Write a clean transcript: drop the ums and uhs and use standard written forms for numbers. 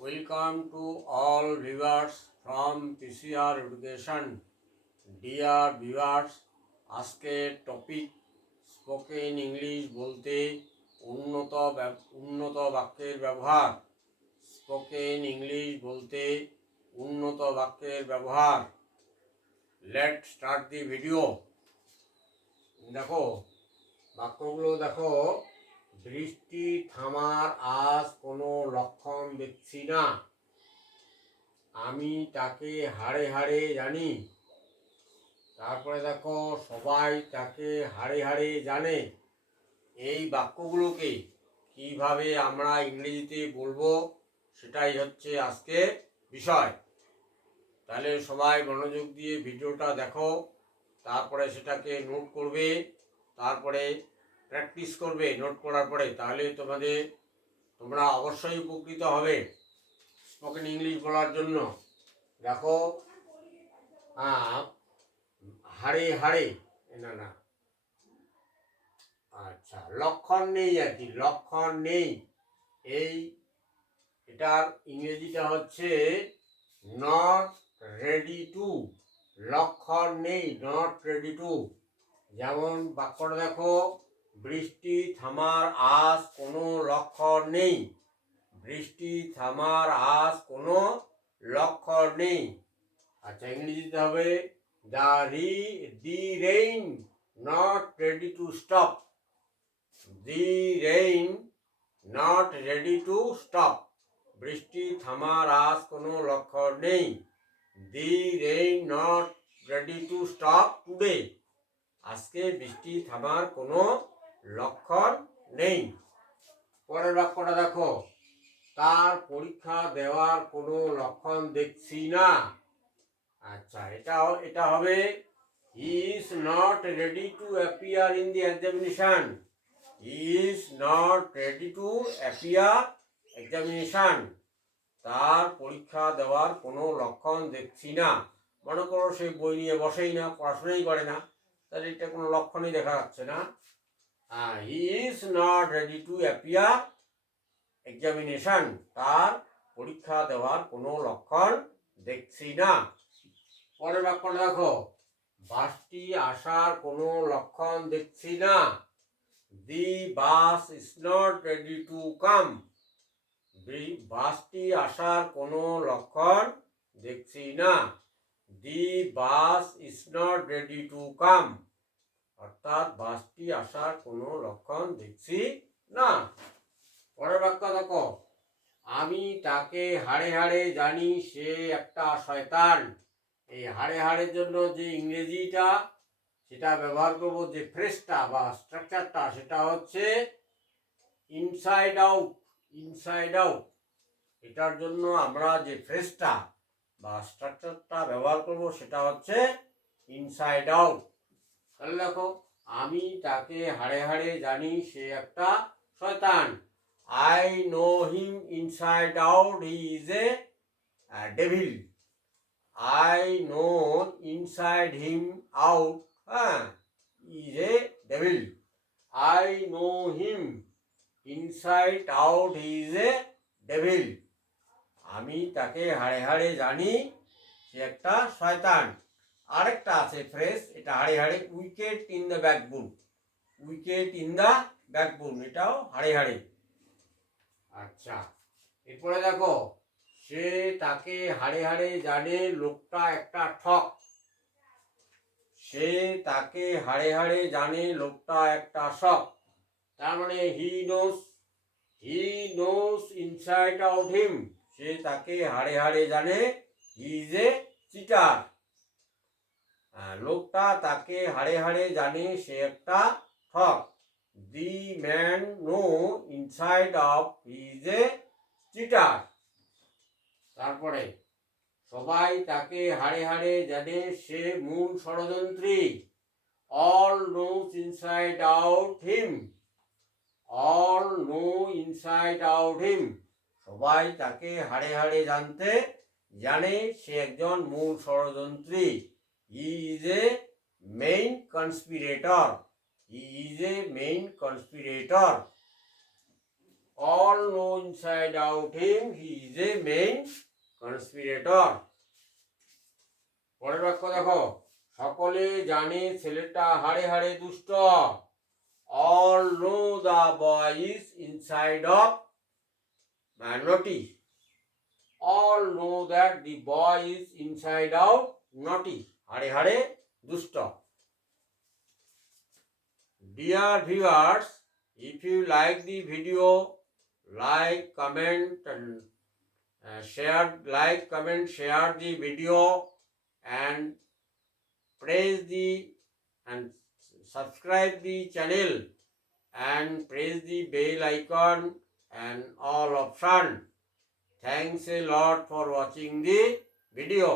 Welcome to all viewers from PCR Education. Dear viewers, আজকের topic spoken English বলতে উন্নত বাক্যের ব্যবহার। স্পোকেন ইংলিশ বলতে উন্নত বাক্যের ব্যবহার। Let start the video. দেখো বাক্যগুলো দেখো। বৃষ্টি থামার আজ কোনো লক্ষণ দেখছি না। আমি তাকে হাড়ে হাড়ে জানি। তারপরে দেখো সবাই তাকে হাড়ে হাড়ে জানে। এই বাক্যগুলোকে কিভাবে আমরা ইংরেজিতে বলবো সেটাই হচ্ছে আজকের বিষয়। তাহলে সবাই মনোযোগ দিয়ে ভিডিওটা দেখো, তারপরে সেটাকে নোট করবে, তারপরে প্র্যাকটিস করবে নোট করার পরে। তাহলে তোমরা অবশ্যই উপকৃত হবে স্পোকেন ইংলিশ বলার জন্য। দেখো হাড়ে হাড়ে না আচ্ছা, লক্ষণ নেই আর কি, লক্ষণ নেই। এটার ইংরেজিটা হচ্ছে নট রেডি টু। লক্ষণ নেই, নট রেডি টু। যেমন বাক্যটা দেখো, বৃষ্টি থামার আজ কোনো লক্ষণ নেই। বৃষ্টি থামার আজ কোনো লক্ষণ নেই। আচ্ছা, ইংরেজিতে হবে the rain not ready to stop. The rain not ready to stop. বৃষ্টি থামার আজ কোনো লক্ষণ নেই। The rain not ready to stop today. আজকে বৃষ্টি থামার কোনো লক্ষণ নেই। পরের বাক্যটা দেখো, তার পরীক্ষা দেওয়ার কোনো লক্ষণ দেখছি না। আচ্ছা, এটা হবে he is not ready to appear in the examination. He is not ready to appear examination. তার পরীক্ষা দেওয়ার কোনো লক্ষণ দেখছি না। মনে করো সে বই নিয়ে বসেই না, পড়াশোনাই করে না, তাহলে এটা কোনো লক্ষণই দেখা যাচ্ছে না। He is not ready to appear examination. তার পরীক্ষা দেওয়ার কোনো লক্ষণ দেখছি না। পরের বাক্যটা দেখো, বাসটি আসার কোনো লক্ষণ দেখছি না। The bus is not ready to come. বাসটি আসার কোনো লক্ষণ দেখছি না। The bus is not ready to come. অর্থাৎ বাসটি আসার কোনো লক্ষণ দেখছি না। পরের বাক্য দেখো, আমি তাকে হাড়ে হাড়ে জানি, সে একটা শয়তান। এই হাড়ে হাড়ের জন্য যে ইংরেজিটা সেটা ব্যবহার করবো, যে ফ্রেজটা বা স্ট্রাকচারটা, সেটা হচ্ছে ইনসাইড আউট। ইনসাইড আউট, এটার জন্য আমরা যে ফ্রেজটা বা স্ট্রাকচারটা ব্যবহার করব সেটা হচ্ছে ইনসাইড আউট। তাহলে দেখো, আমি তাকে হাড়ে হাড়ে জানি, সে একটা শয়তান। I know him inside out, he is a devil. I know inside him out, he is a devil. I know him inside out, he is a devil. আমি তাকে হাড়ে হাড়ে জানি, সে একটা শয়তান। আরেকটা আছে ফ্রেজ, এটা হাড়ে হাড়ে, wicket in the backbone. Wicket in the backbone, এটাও হাড়ে হাড়ে। আচ্ছা, এরপরে দেখো, সে তাকে হাড়ে হাড়ে জানে, লোকটা একটা ঠক। সে তাকে হাড়ে হাড়ে জানে, লোকটা একটা শক। তার মানে হি নোস ইনসাইড আউট হিম। সে তাকে হাড়ে হাড়ে জানে, হি ইজ এ চিটার। লোকটা তাকে হাড়ে হাড়ে জানে, সে একটা ঠক। The man know inside of he is a cheater. তারপরে সবাই তাকে হাড়ে হাড়ে জানে, সে মূল ষড়যন্ত্রী। All knows inside out him. All know inside out him. সবাই তাকে হাড়ে হাড়ে জানে, সে একজন মূল ষড়যন্ত্রী। He is a main conspirator. He is a main conspirator. all know inside out him, he is a main conspirator. পরের বাক্য দেখো, সকলে জানে ছেলেটা হাড়ে হাড়ে দুষ্ট। all know the boy is inside of naughty. all know that the boy is inside out naughty. হাড়ে হাড়ে দুষ্ট। Dear viewers, if you like the video, like, comment and share the video and press the and subscribe the channel and press the bell icon and all option. Thanks a lot for watching the video.